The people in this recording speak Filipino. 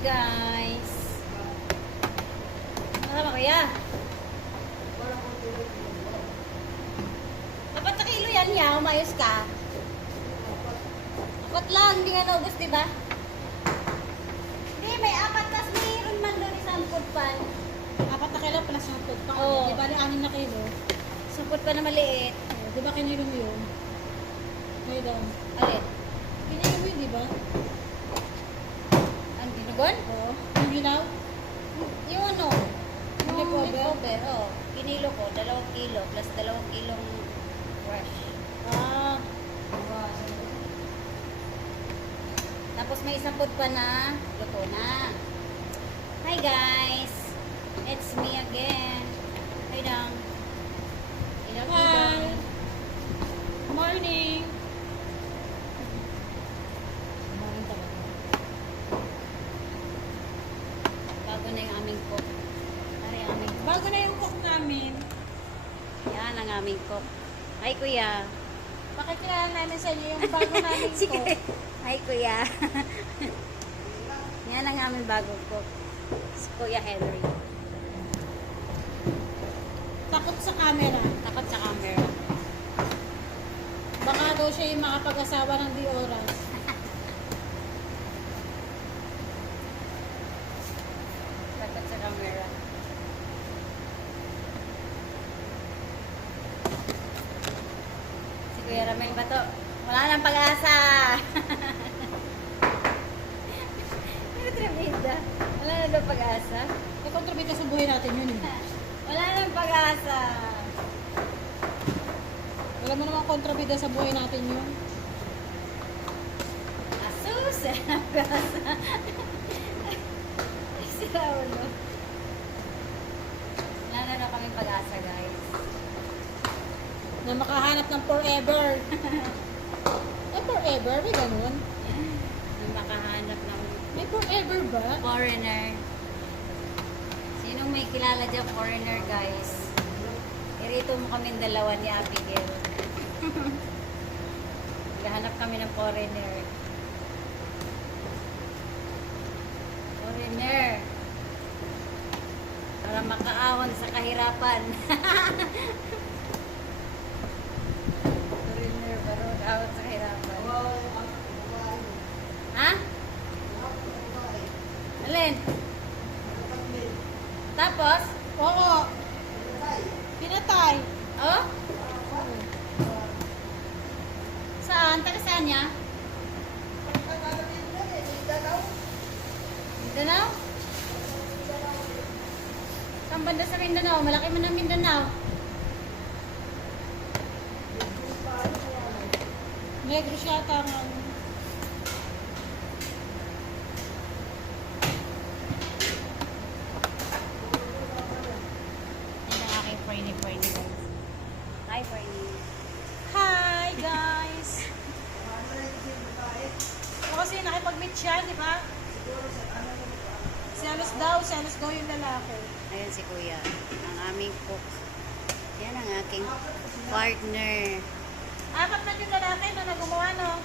guys. Nakama kaya? Dapat na kilo yan niya. Umayos ka. Apat lang. Hindi nga naubos, diba? Hindi, may apat. Tas mayroon man doon isang food pan. 4 na kilo plus ng food pa. Oo. Di ba 6 na kilo? Isang food pan na maliit. Di ba kinilo mo yun? Ngayon daw. Alin? Kinilo mo yun, di ba? Ang dinugon? Oo. Yung hilaw? Yung ano? Yung leftover? Oo. Kinilo ko. 2 kilo plus 2 kilong fresh. Ah. Tapos may isang food pa na luto na. Hi guys! It's me again. Hi dang. Ilaw Hi! Morning! Morning talaga. Bago na yung aming cook. Pare aming cook. Bago na yung cook namin. Yan ang aming cook. Hi kuya. Pakikilala namin sa inyo yung bago namin Sige. cook. Hi kuya. Yan ang aming bagong cook. Si Kuya Henry. Takot sa camera. Takot sa camera. Baka daw siya yung makapag-asawa ng di oras. Takot sa camera. Si Kuya Ramel ba to? Wala nang pag-asa. Trabida. Wala na daw pag-asa. May kontribita sa buhay natin yun. Wala nang pag-asa. Wala mo naman kontrabida sa buhay natin yun. Asus! Pag-asa. Sira ulo. Wala na daw kaming pag-asa, guys. Na makahanap ng forever. Eh, forever? May ganun? Nang makahanap ng May forever ba? foreigner. Sinong may kilala dyan foreigner, guys? Irito mo kami dalawa ni Abigail. Naghahanap kami ng foreigner. Foreigner. Para makaahon sa kahirapan. Foreigner, para makaahon sa kahirapan. Ha? Alin? Tapos? Oo. Pinatay. Oh? Saan? Taga saan niya? Mindanao? Saan banda sa Mindanao? Malaki man ang Mindanao. Negros yata ang ano. Yan ang aking Fernie guys. Hi, Fernie. Hi, guys! O kasi nakipag-meet siya, di ba? Selos daw yung lalaki. Ayan si Kuya. Ang aming cook. Yan ang aking partner. 4 na yung lalaki na nag-gumawa, no?